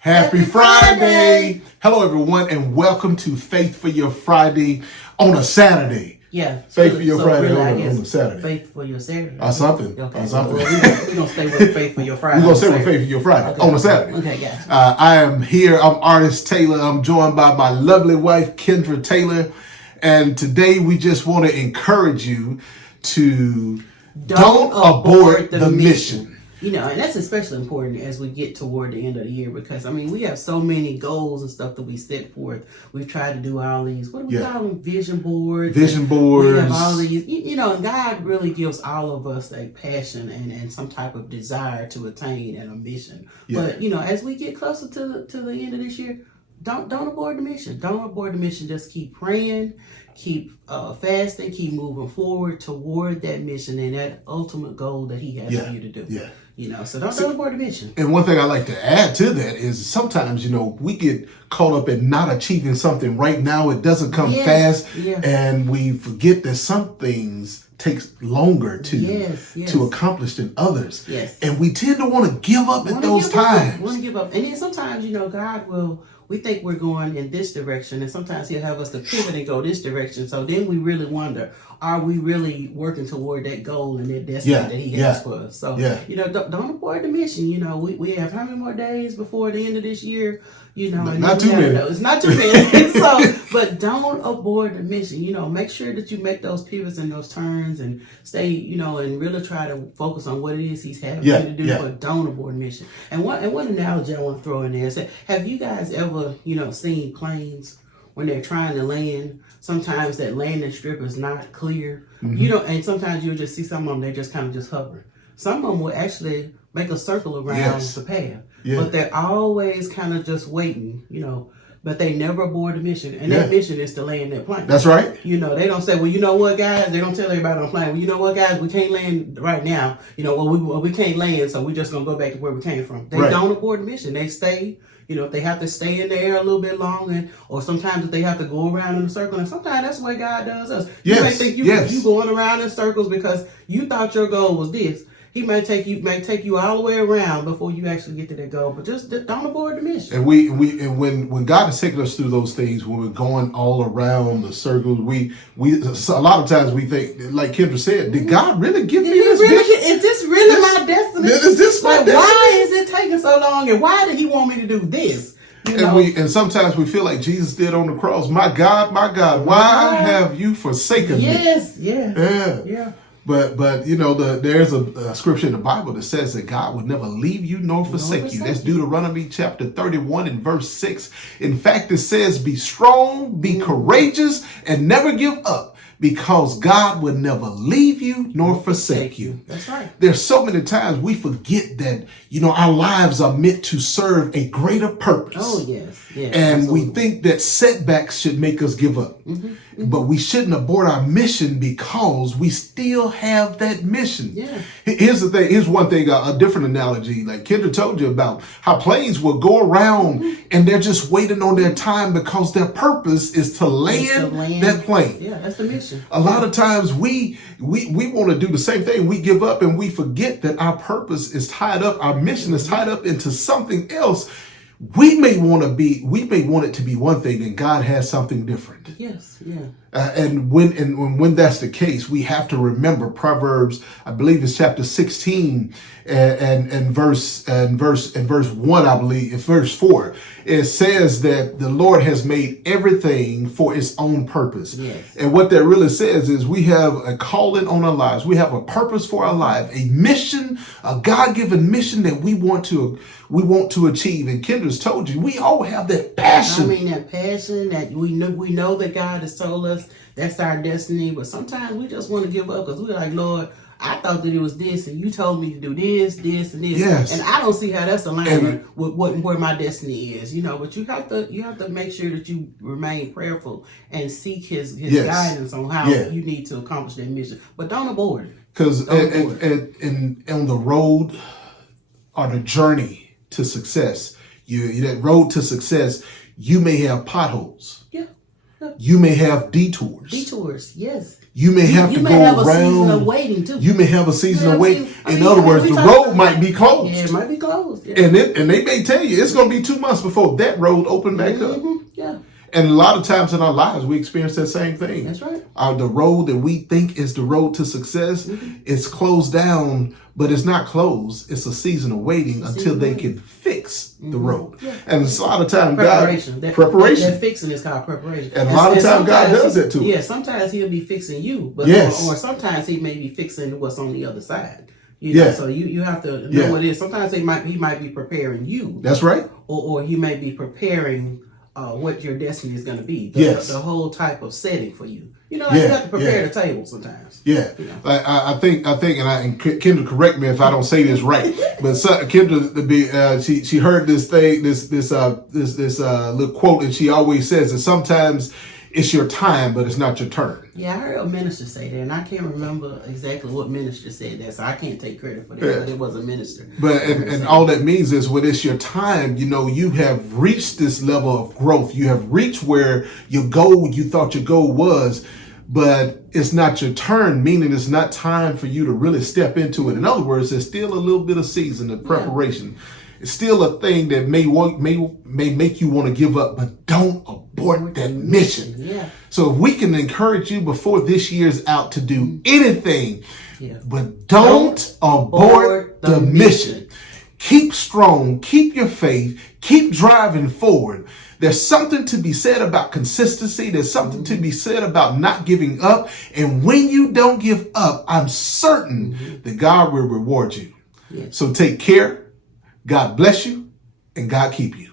Happy Friday! Hello, everyone, and welcome to Faith for Your Friday on a Saturday. Yeah. Faith for Your Friday really, on a Saturday. Faith for your Saturday. Or something. Okay. Or something. Well, we're going to stay with Faith for Your Friday. We're going to stay with Faith for Your Friday on a Saturday. Okay, yeah. I am here. I'm Artist Taylor. I'm joined by my lovely wife, Kendra Taylor. And today we just want to encourage you to don't abort the mission. You know, and that's especially important as we get toward the end of the year because, I mean, we have so many goals and stuff that we set forth. We've tried to do all these, what do we call them? Vision boards. Vision boards. We have all these, you know, and God really gives all of us a passion and some type of desire to attain and a mission. Yeah. But, you know, as we get closer to the end of this year, don't abort the mission. Don't abort the mission. Just keep praying, keep fasting, keep moving forward toward that mission and that ultimate goal that He has for you to do. Yeah. You know, so don't abort the mission. And one thing I like to add to that is sometimes, you know, we get caught up in not achieving something right now. It doesn't come fast. Yeah. And we forget that some things takes longer to accomplish than others. Yes. And we tend to want to give up at those times. Want to give up. And then sometimes, you know, God will, we think we're going in this direction, and sometimes He'll have us to pivot and go this direction. So then we really wonder, are we really working toward that goal and that destiny that He has for us? So, you know, don't abort the mission. You know, we have how many more days before the end of this year? You know, not too many. It's not too many. So, but don't abort the mission. You know, make sure that you make those pivots and those turns and stay, you know, and really try to focus on what it is He's having you to do, but don't abort the mission. And one analogy I want to throw in there is that, have you guys ever, you know, seen planes when they're trying to land? Sometimes that landing strip is not clear. Mm-hmm. You know, and sometimes you'll just see some of them, they just kind of just hover. Some of them will actually make a circle around the path. Yeah. But they're always kind of just waiting, you know, but they never abort the mission. And that mission is to land that plane. That's right. You know, they don't say, well, you know what, guys? They don't tell everybody on the plane, well, you know what, guys? We can't land right now. You know, well, we can't land, so we're just going to go back to where we came from. They don't abort the mission. They stay. You know, if they have to stay in the air a little bit longer, or sometimes if they have to go around in a circle, and sometimes that's the way God does us. You may think you going around in circles because you thought your goal was this. He may take you all the way around before you actually get to that goal, but just don't abort the mission. And when God is taking us through those things, when we're going all around the circles, we a lot of times we think, like Kendra said, did God really give me this mission? Is this really my destiny? Is this my destiny? Why is it taking so long, and why did He want me to do this? You know? And sometimes we feel like Jesus did on the cross. My God, why have you forsaken me? Yeah. But you know, there's a scripture in the Bible that says that God would never leave you nor forsake you. That's Deuteronomy chapter 31 and verse 6. In fact, it says, be strong, be courageous, and never give up, because God would never leave you nor forsake you. That's right. There's so many times we forget that, you know, our lives are meant to serve a greater purpose. Oh, yes. And absolutely. we think that setbacks should make us give up. Mm-hmm. But we shouldn't abort our mission because we still have that mission. Yeah. Here's the thing. Here's one thing, a different analogy. Like Kendra told you about how planes will go around and they're just waiting on their time because their purpose is to land that plane. Yeah, that's the mission. A lot of times we want to do the same thing. We give up and we forget that our purpose is tied up. Our mission is tied up into something else. We may want it to be one thing, and God has something different. Yes, yeah. And when that's the case, we have to remember Proverbs, I believe it's chapter 16 and verse 1, I believe, it's verse 4. It says that the Lord has made everything for its own purpose. Yes. And what that really says is we have a calling on our lives. We have a purpose for our life, a mission, a God-given mission that we want to achieve. And Kendra's told you, we all have that passion. I mean, that passion that we know that God has told us that's our destiny. But sometimes we just want to give up because we're like, Lord, I thought that it was this, and you told me to do this, this, and this. Yes. And I don't see how that's aligned with where my destiny is, you know. But you have to make sure that you remain prayerful and seek His guidance on how you need to accomplish that mission. But don't abort it. Because on the road or the journey to success, that road to success, you may have potholes. Yeah. You may have detours. Detours, yes. You may have to go have a around. Season of waiting too. You may have a season of waiting. In other words, the road might be closed. Yeah, it might be closed. Yeah. And they may tell you it's going to be 2 months before that road open back up. Yeah. And a lot of times in our lives, we experience that same thing. That's right. The road that we think is the road to success, it's closed down, but it's not closed. It's a season of waiting until they can fix the road. Yeah. And a lot of times, preparation. Preparation. That fixing is called preparation. And a lot of times, God does it too. Yeah, sometimes He'll be fixing you, but or sometimes He may be fixing what's on the other side. You know, so you have to know what it is. Sometimes He might be preparing you. That's right. Or He may be preparing what your destiny is going to be. The whole type of setting for you. You know, you have to prepare the table sometimes. Yeah, you know? I think, and Kendra, correct me if I don't say this right, but Kendra, she heard this thing, this little quote, and she always says that sometimes it's your time, but it's not your turn. Yeah, I heard a minister say that, and I can't remember exactly what minister said that, so I can't take credit for that, but it was a minister. But and all that means is when it's your time, you know, you have reached this level of growth. You have reached where you thought your goal was, but it's not your turn, meaning it's not time for you to really step into it. In other words, there's still a little bit of season of preparation. Yeah. It's still a thing that may make you want to give up, but don't abort that mission. Yeah. So if we can encourage you before this year's out to do anything, but don't abort the mission. Keep strong, keep your faith, keep driving forward. There's something to be said about consistency. There's something to be said about not giving up. And when you don't give up, I'm certain that God will reward you. Yes. So take care. God bless you, and God keep you.